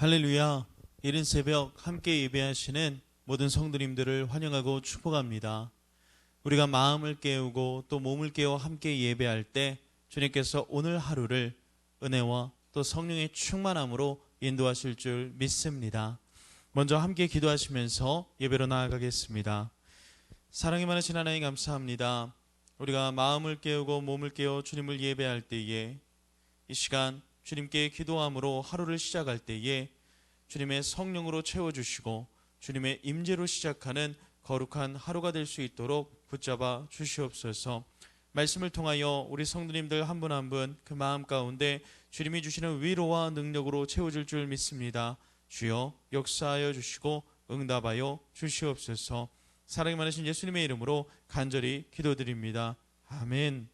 할렐루야. 이른 새벽 함께 예배하시는 모든 성도님들을 환영하고 축복합니다. 우리가 마음을 깨우고 또 몸을 깨워 함께 예배할 때 주님께서 오늘 하루를 은혜와 또 성령의 충만함으로 인도하실 줄 믿습니다. 먼저 함께 기도하시면서 예배로 나아가겠습니다. 사랑이 많으신 하나님 감사합니다. 우리가 마음을 깨우고 몸을 깨워 주님을 예배할 때에 이 시간 주님께 기도함으로 하루를 시작할 때에 주님의 성령으로 채워주시고 주님의 임재로 시작하는 거룩한 하루가 될 수 있도록 붙잡아 주시옵소서. 말씀을 통하여 우리 성도님들 한 분 한 분 그 마음 가운데 주님이 주시는 위로와 능력으로 채워줄 줄 믿습니다. 주여 역사하여 주시고 응답하여 주시옵소서. 사랑이 많으신 예수님의 이름으로 간절히 기도드립니다. 아멘.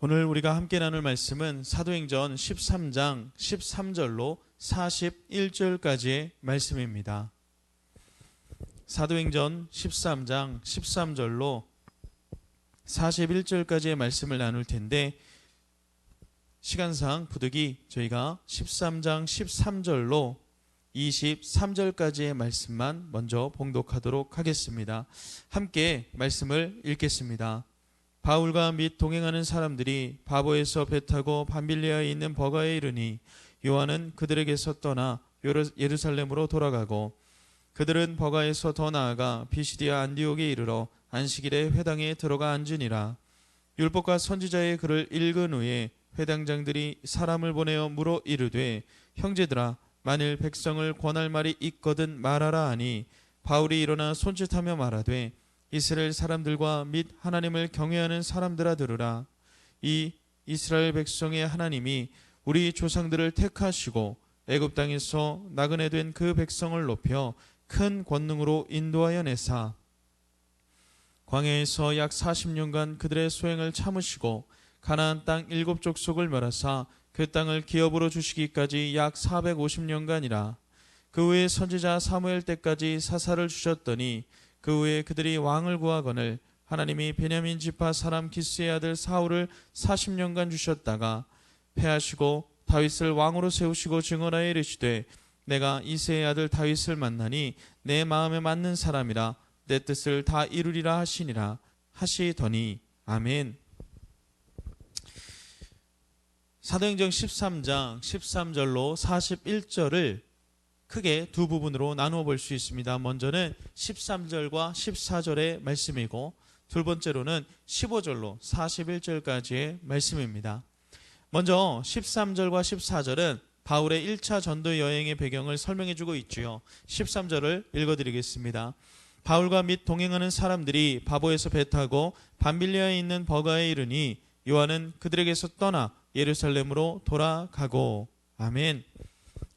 오늘 우리가 함께 나눌 말씀은 사도행전 13장 13절로 41절까지의 말씀입니다. 사도행전 13장 13절로 41절까지의 말씀을 나눌 텐데 시간상 부득이 저희가 13장 13절로 23절까지의 말씀만 먼저 봉독하도록 하겠습니다. 함께 말씀을 읽겠습니다. 바울과 및 동행하는 사람들이 바보에서 배 타고 밤빌리아에 있는 버가에 이르니 요한은 그들에게서 떠나 예루살렘으로 돌아가고 그들은 버가에서 더 나아가 비시디아 안디옥에 이르러 안식일에 회당에 들어가 앉으니라. 율법과 선지자의 글을 읽은 후에 회당장들이 사람을 보내어 물어 이르되 형제들아 만일 백성을 권할 말이 있거든 말하라 하니 바울이 일어나 손짓하며 말하되 이스라엘 사람들과 및 하나님을 경외하는 사람들아 들으라. 이 이스라엘 백성의 하나님이 우리 조상들을 택하시고 애굽 땅에서 나그네 된 그 백성을 높여 큰 권능으로 인도하여 내사 광야에서 약 40년간 그들의 소행을 참으시고 가나안 땅 7족속을 멸하사 그 땅을 기업으로 주시기까지 약 450년간이라. 그 후에 선지자 사무엘 때까지 사사를 주셨더니 그 후에 그들이 왕을 구하거늘 하나님이 베냐민 지파 사람 기스의 아들 사울을 40년간 주셨다가 패하시고 다윗을 왕으로 세우시고 증언하여 이르시되 내가 이새의 아들 다윗을 만나니 내 마음에 맞는 사람이라 내 뜻을 다 이루리라 하시니라 하시더니 아멘. 사도행전 13장 13절로 41절을 크게 두 부분으로 나누어 볼 수 있습니다. 먼저는 13절과 14절의 말씀이고 두 번째로는 15절로 41절까지의 말씀입니다. 먼저 13절과 14절은 바울의 1차 전도 여행의 배경을 설명해 주고 있지요. 13절을 읽어드리겠습니다. 바울과 및 동행하는 사람들이 바보에서 배 타고 밤빌리아에 있는 버가에 이르니 요한은 그들에게서 떠나 예루살렘으로 돌아가고. 아멘.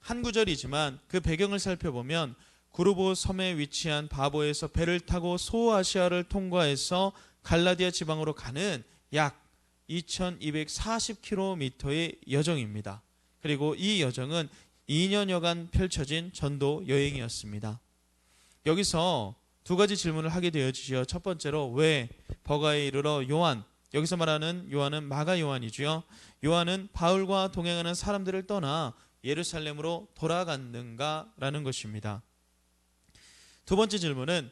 한 구절이지만 그 배경을 살펴보면 구르보 섬에 위치한 바보에서 배를 타고 소아시아를 통과해서 갈라디아 지방으로 가는 약 2240km의 여정입니다. 그리고 이 여정은 2년여간 펼쳐진 전도 여행이었습니다. 여기서 두 가지 질문을 하게 되어지죠. 첫 번째로 왜 버가에 이르러 요한, 여기서 말하는 요한은 마가 요한이죠. 요한은 바울과 동행하는 사람들을 떠나 예루살렘으로 돌아갔는가라는 것입니다. 두 번째 질문은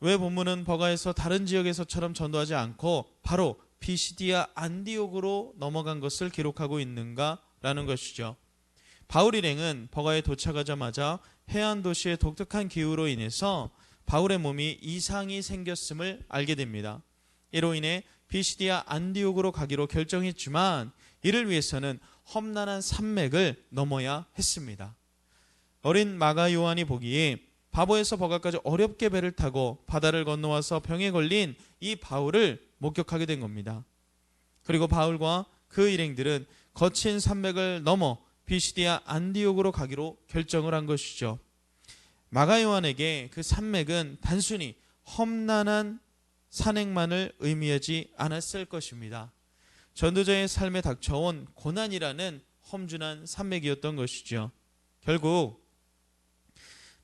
왜 본문은 버가에서 다른 지역에서처럼 전도하지 않고 바로 비시디아 안디옥으로 넘어간 것을 기록하고 있는가라는 것이죠. 바울 일행은 버가에 도착하자마자 해안 도시의 독특한 기후로 인해서 바울의 몸이 이상이 생겼음을 알게 됩니다. 이로 인해 비시디아 안디옥으로 가기로 결정했지만 이를 위해서는 험난한 산맥을 넘어야 했습니다. 어린 마가 요한이 보기에 바보에서 버가까지 어렵게 배를 타고 바다를 건너와서 병에 걸린 이 바울을 목격하게 된 겁니다. 그리고 바울과 그 일행들은 거친 산맥을 넘어 비시디아 안디옥으로 가기로 결정을 한 것이죠. 마가 요한에게 그 산맥은 단순히 험난한 산행만을 의미하지 않았을 것입니다. 전도자의 삶에 닥쳐온 고난이라는 험준한 산맥이었던 것이죠. 결국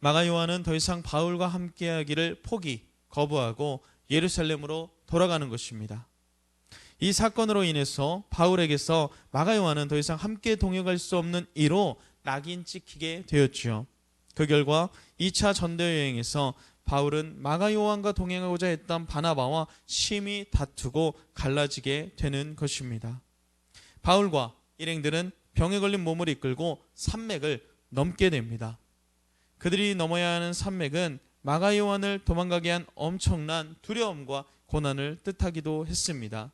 마가 요한은 더 이상 바울과 함께하기를 거부하고 예루살렘으로 돌아가는 것입니다. 이 사건으로 인해서 바울에게서 마가 요한은 더 이상 함께 동역할 수 없는 이로 낙인 찍히게 되었지요. 그 결과 2차 전도 여행에서 바울은 마가 요한과 동행하고자 했던 바나바와 심히 다투고 갈라지게 되는 것입니다. 바울과 일행들은 병에 걸린 몸을 이끌고 산맥을 넘게 됩니다. 그들이 넘어야 하는 산맥은 마가 요한을 도망가게 한 엄청난 두려움과 고난을 뜻하기도 했습니다.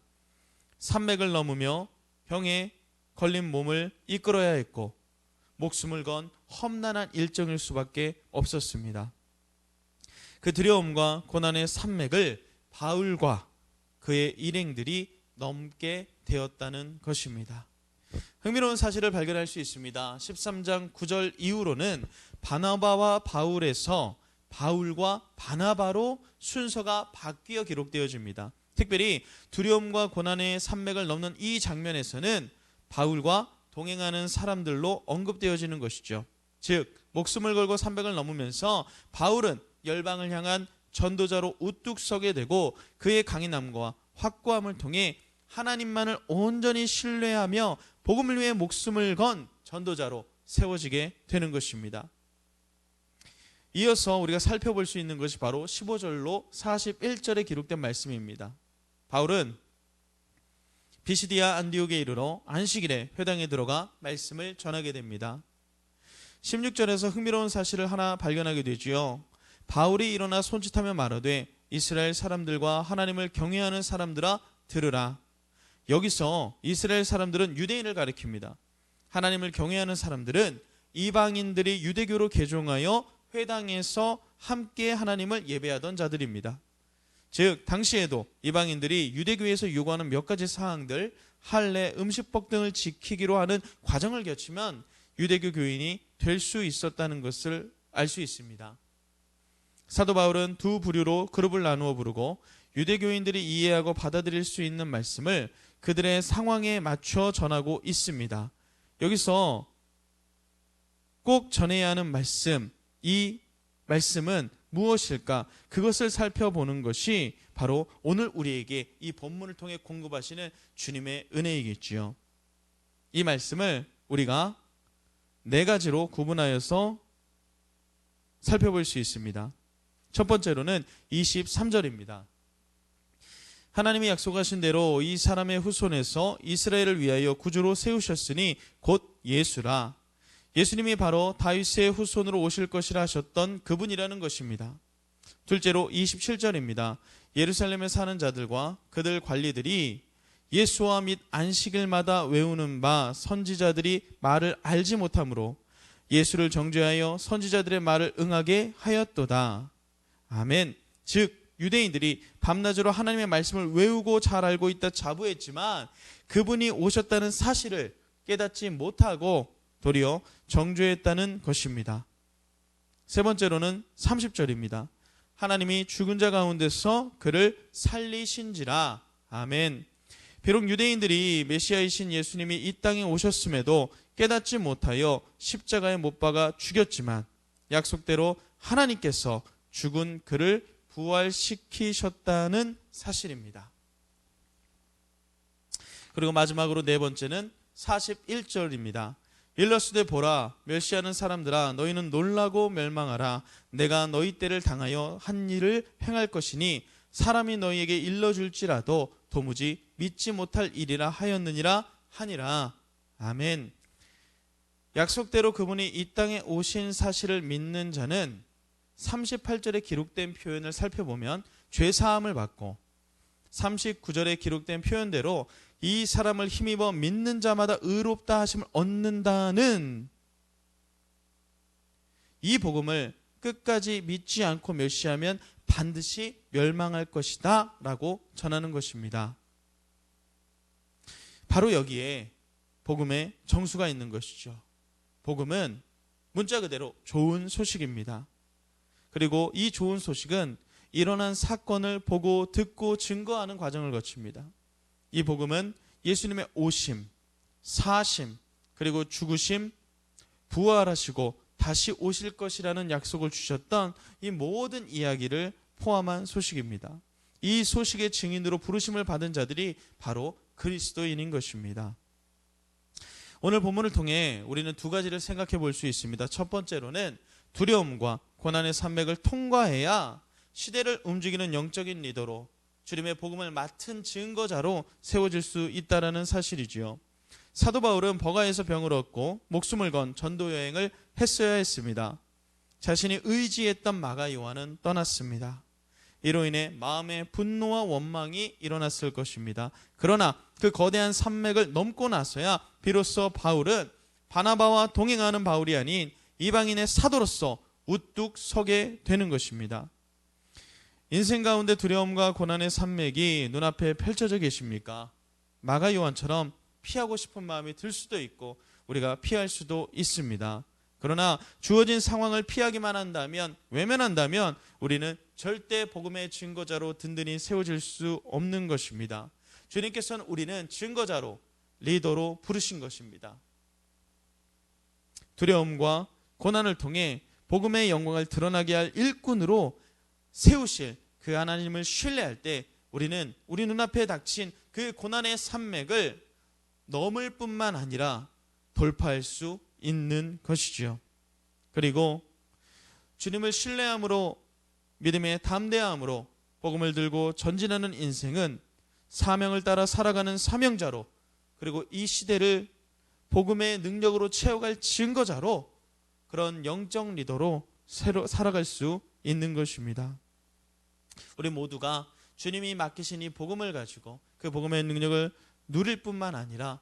산맥을 넘으며 병에 걸린 몸을 이끌어야 했고 목숨을 건 험난한 일정일 수밖에 없었습니다. 그 두려움과 고난의 산맥을 바울과 그의 일행들이 넘게 되었다는 것입니다. 흥미로운 사실을 발견할 수 있습니다. 13장 9절 이후로는 바나바와 바울에서 바울과 바나바로 순서가 바뀌어 기록되어집니다. 특별히 두려움과 고난의 산맥을 넘는 이 장면에서는 바울과 동행하는 사람들로 언급되어지는 것이죠. 즉 목숨을 걸고 산맥을 넘으면서 바울은 열방을 향한 전도자로 우뚝 서게 되고 그의 강인함과 확고함을 통해 하나님만을 온전히 신뢰하며 복음을 위해 목숨을 건 전도자로 세워지게 되는 것입니다. 이어서 우리가 살펴볼 수 있는 것이 바로 15절로 41절에 기록된 말씀입니다. 바울은 비시디아 안디옥에 이르러 안식일에 회당에 들어가 말씀을 전하게 됩니다. 16절에서 흥미로운 사실을 하나 발견하게 되지요. 바울이 일어나 손짓하며 말하되 이스라엘 사람들과 하나님을 경외하는 사람들아 들으라. 여기서 이스라엘 사람들은 유대인을 가리킵니다. 하나님을 경외하는 사람들은 이방인들이 유대교로 개종하여 회당에서 함께 하나님을 예배하던 자들입니다. 즉 당시에도 이방인들이 유대교에서 요구하는 몇 가지 사항들, 할례, 음식법 등을 지키기로 하는 과정을 거치면 유대교 교인이 될 수 있었다는 것을 알 수 있습니다. 사도 바울은 두 부류로 그룹을 나누어 부르고 유대교인들이 이해하고 받아들일 수 있는 말씀을 그들의 상황에 맞춰 전하고 있습니다. 여기서 꼭 전해야 하는 말씀, 이 말씀은 무엇일까? 그것을 살펴보는 것이 바로 오늘 우리에게 이 본문을 통해 공급하시는 주님의 은혜이겠지요. 이 말씀을 우리가 네 가지로 구분하여서 살펴볼 수 있습니다. 첫 번째로는 23절입니다. 하나님이 약속하신 대로 이 사람의 후손에서 이스라엘을 위하여 구주로 세우셨으니 곧 예수라. 예수님이 바로 다윗의 후손으로 오실 것이라 하셨던 그분이라는 것입니다. 둘째로 27절입니다. 예루살렘에 사는 자들과 그들 관리들이 예수와 및 안식일마다 외우는 바 선지자들이 말을 알지 못하므로 예수를 정죄하여 선지자들의 말을 응하게 하였도다. 아멘. 즉 유대인들이 밤낮으로 하나님의 말씀을 외우고 잘 알고 있다 자부했지만 그분이 오셨다는 사실을 깨닫지 못하고 도리어 정죄했다는 것입니다. 세 번째로는 30절입니다. 하나님이 죽은 자 가운데서 그를 살리신지라. 아멘. 비록 유대인들이 메시아이신 예수님이 이 땅에 오셨음에도 깨닫지 못하여 십자가에 못 박아 죽였지만 약속대로 하나님께서 죽은 그를 부활시키셨다는 사실입니다. 그리고 마지막으로 네 번째는 41절입니다. 일러스되 보라 멸시하는 사람들아 너희는 놀라고 멸망하라. 내가 너희 때를 당하여 한 일을 행할 것이니 사람이 너희에게 일러줄지라도 도무지 믿지 못할 일이라 하였느니라 하니라. 아멘. 약속대로 그분이 이 땅에 오신 사실을 믿는 자는 38절에 기록된 표현을 살펴보면 죄사함을 받고 39절에 기록된 표현대로 이 사람을 힘입어 믿는 자마다 의롭다 하심을 얻는다는 이 복음을 끝까지 믿지 않고 멸시하면 반드시 멸망할 것이다 라고 전하는 것입니다. 바로 여기에 복음의 정수가 있는 것이죠. 복음은 문자 그대로 좋은 소식입니다. 그리고 이 좋은 소식은 일어난 사건을 보고 듣고 증거하는 과정을 거칩니다. 이 복음은 예수님의 오심, 사심, 그리고 죽으심, 부활하시고 다시 오실 것이라는 약속을 주셨던 이 모든 이야기를 포함한 소식입니다. 이 소식의 증인으로 부르심을 받은 자들이 바로 그리스도인인 것입니다. 오늘 본문을 통해 우리는 두 가지를 생각해 볼 수 있습니다. 첫 번째로는 두려움과 고난의 산맥을 통과해야 시대를 움직이는 영적인 리더로, 주님의 복음을 맡은 증거자로 세워질 수 있다는 사실이지요. 사도 바울은 버가에서 병을 얻고 목숨을 건 전도 여행을 했어야 했습니다. 자신이 의지했던 마가 요한은 떠났습니다. 이로 인해 마음의 분노와 원망이 일어났을 것입니다. 그러나 그 거대한 산맥을 넘고 나서야 비로소 바울은 바나바와 동행하는 바울이 아닌 이방인의 사도로서 우뚝 서게 되는 것입니다. 인생 가운데 두려움과 고난의 산맥이 눈앞에 펼쳐져 계십니까? 마가 요한처럼 피하고 싶은 마음이 들 수도 있고 우리가 피할 수도 있습니다. 그러나 주어진 상황을 피하기만 한다면, 외면한다면 우리는 절대 복음의 증거자로 든든히 세워질 수 없는 것입니다. 주님께서는 우리는 증거자로, 리더로 부르신 것입니다. 두려움과 고난을 통해 복음의 영광을 드러나게 할 일꾼으로 세우실 그 하나님을 신뢰할 때 우리는 우리 눈앞에 닥친 그 고난의 산맥을 넘을 뿐만 아니라 돌파할 수 있는 것이지요. 그리고 주님을 신뢰함으로, 믿음의 담대함으로 복음을 들고 전진하는 인생은 사명을 따라 살아가는 사명자로, 그리고 이 시대를 복음의 능력으로 채워갈 증거자로, 그런 영적 리더로 새로 살아갈 수 있는 것입니다. 우리 모두가 주님이 맡기신 이 복음을 가지고 그 복음의 능력을 누릴 뿐만 아니라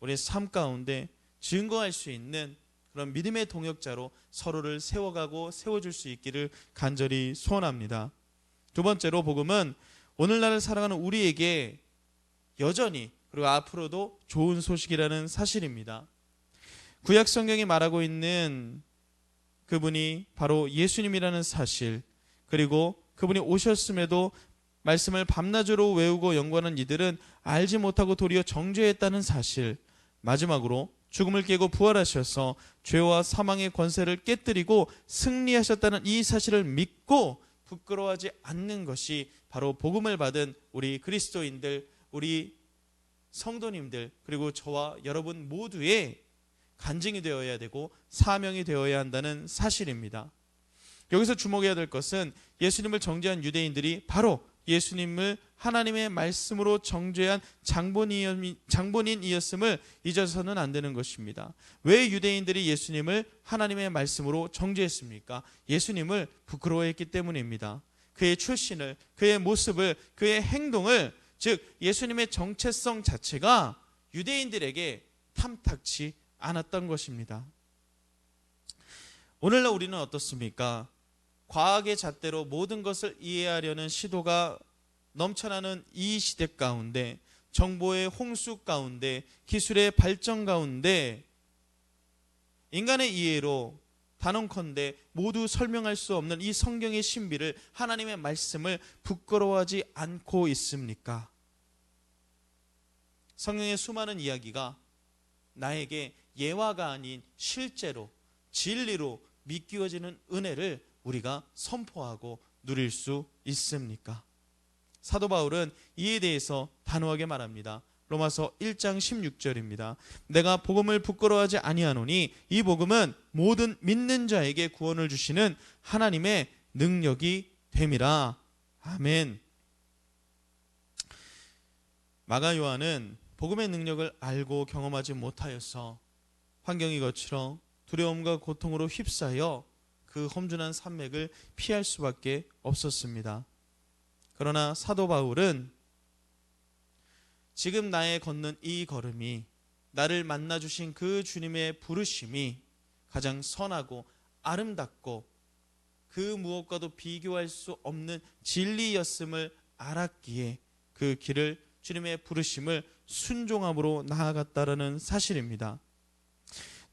우리의 삶 가운데 증거할 수 있는 그런 믿음의 동역자로 서로를 세워가고 세워줄 수 있기를 간절히 소원합니다. 두 번째로, 복음은 오늘날을 살아가는 우리에게 여전히 그리고 앞으로도 좋은 소식이라는 사실입니다. 구약 성경이 말하고 있는 그분이 바로 예수님이라는 사실, 그리고 그분이 오셨음에도 말씀을 밤낮으로 외우고 연구하는 이들은 알지 못하고 도리어 정죄했다는 사실, 마지막으로 죽음을 깨고 부활하셔서 죄와 사망의 권세를 깨뜨리고 승리하셨다는 이 사실을 믿고 부끄러워하지 않는 것이 바로 복음을 받은 우리 그리스도인들, 우리 성도님들, 그리고 저와 여러분 모두의 간증이 되어야 되고 사명이 되어야 한다는 사실입니다. 여기서 주목해야 될 것은 예수님을 정죄한 유대인들이 바로 예수님을 하나님의 말씀으로 정죄한 장본인이었음을 잊어서는 안 되는 것입니다. 왜 유대인들이 예수님을 하나님의 말씀으로 정죄했습니까? 예수님을 부끄러워했기 때문입니다. 그의 출신을, 그의 모습을, 그의 행동을, 즉 예수님의 정체성 자체가 유대인들에게 탐탁치 않았던 것입니다. 오늘날 우리는 어떻습니까? 과학의 잣대로 모든 것을 이해하려는 시도가 넘쳐나는 이 시대 가운데, 정보의 홍수 가운데, 기술의 발전 가운데 인간의 이해로 단언컨대 모두 설명할 수 없는 이 성경의 신비를, 하나님의 말씀을 부끄러워하지 않고 있습니까? 성경의 수많은 이야기가 나에게 예화가 아닌 실제로 진리로 믿겨지는 은혜를 우리가 선포하고 누릴 수 있습니까? 사도 바울은 이에 대해서 단호하게 말합니다. 로마서 1장 16절입니다. 내가 복음을 부끄러워하지 아니하노니 이 복음은 모든 믿는 자에게 구원을 주시는 하나님의 능력이 됨이라. 아멘. 마가 요한은 복음의 능력을 알고 경험하지 못하여서 환경이 거칠어 두려움과 고통으로 휩싸여 그 험준한 산맥을 피할 수밖에 없었습니다. 그러나 사도 바울은 지금 나의 걷는 이 걸음이, 나를 만나주신 그 주님의 부르심이 가장 선하고 아름답고 그 무엇과도 비교할 수 없는 진리였음을 알았기에 그 길을, 주님의 부르심을 순종함으로 나아갔다라는 사실입니다.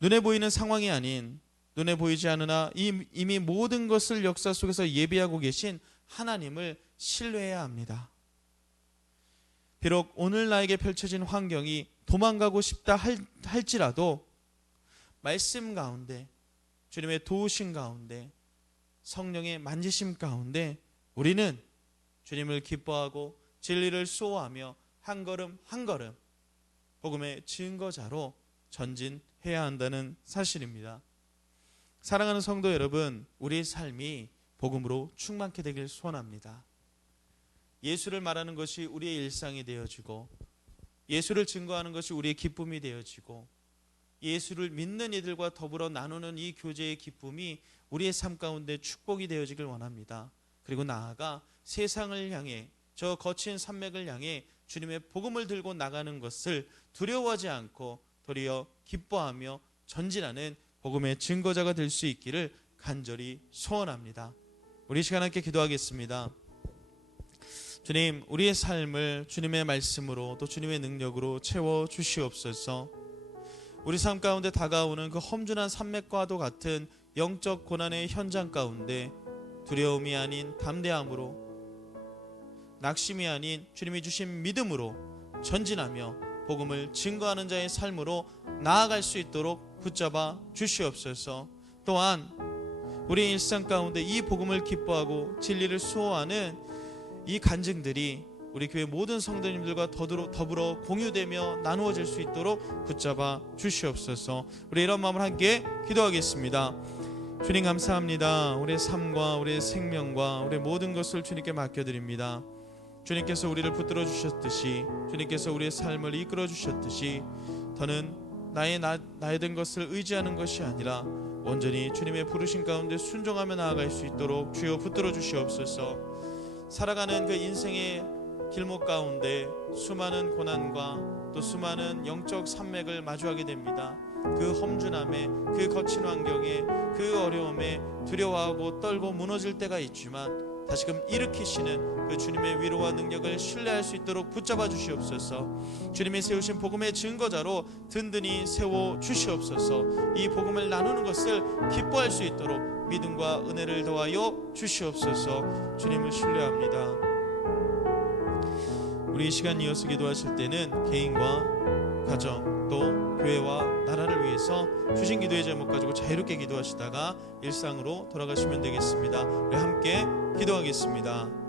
눈에 보이는 상황이 아닌, 눈에 보이지 않으나 이미 모든 것을 역사 속에서 예비하고 계신 하나님을 신뢰해야 합니다. 비록 오늘 나에게 펼쳐진 환경이 도망가고 싶다 할지라도 말씀 가운데, 주님의 도우심 가운데, 성령의 만지심 가운데 우리는 주님을 기뻐하고 진리를 수호하며 한 걸음 한 걸음 복음의 증거자로 전진해야 한다는 사실입니다. 사랑하는 성도 여러분, 우리의 삶이 복음으로 충만케 되길 소원합니다. 예수를 말하는 것이 우리의 일상이 되어지고, 예수를 증거하는 것이 우리의 기쁨이 되어지고, 예수를 믿는 이들과 더불어 나누는 이 교제의 기쁨이 우리의 삶 가운데 축복이 되어지길 원합니다. 그리고 나아가 세상을 향해, 저 거친 산맥을 향해 주님의 복음을 들고 나가는 것을 두려워하지 않고 도리어 기뻐하며 전진하는 복음의 증거자가 될 수 있기를 간절히 소원합니다. 우리 시간 함께 기도하겠습니다. 주님, 우리의 삶을 주님의 말씀으로 또 주님의 능력으로 채워 주시옵소서. 우리 삶 가운데 다가오는 그 험준한 산맥과도 같은 영적 고난의 현장 가운데 두려움이 아닌 담대함으로, 낙심이 아닌 주님이 주신 믿음으로 전진하며 복음을 증거하는 자의 삶으로 나아갈 수 있도록 붙잡아 주시옵소서. 또한 우리의 일상 가운데 이 복음을 기뻐하고 진리를 수호하는 이 간증들이 우리 교회 모든 성도님들과 더불어 공유되며 나누어질 수 있도록 붙잡아 주시옵소서. 우리 이런 마음을 함께 기도하겠습니다. 주님 감사합니다. 우리의 삶과 우리의 생명과 우리의 모든 것을 주님께 맡겨드립니다. 주님께서 우리를 붙들어 주셨듯이, 주님께서 우리의 삶을 이끌어 주셨듯이 더는 나의 된 것을 의지하는 것이 아니라 온전히 주님의 부르심 가운데 순종하며 나아갈 수 있도록 주여 붙들어 주시옵소서. 살아가는 그 인생의 길목 가운데 수많은 고난과 또 수많은 영적 산맥을 마주하게 됩니다. 그 험준함에, 그 거친 환경에, 그 어려움에 두려워하고 떨고 무너질 때가 있지만 다시금 일으키시는 그 주님의 위로와 능력을 신뢰할 수 있도록 붙잡아 주시옵소서. 주님이 세우신 복음의 증거자로 든든히 세워 주시옵소서. 이 복음을 나누는 것을 기뻐할 수 있도록 믿음과 은혜를 더하여 주시옵소서. 주님을 신뢰합니다. 우리 이 시간 이어서 기도하실 때는 개인과 가정 또 교회와 나라를 위해서 주신 기도의 제목 가지고 자유롭게 기도하시다가 일상으로 돌아가시면 되겠습니다. 우리 함께 기도하겠습니다.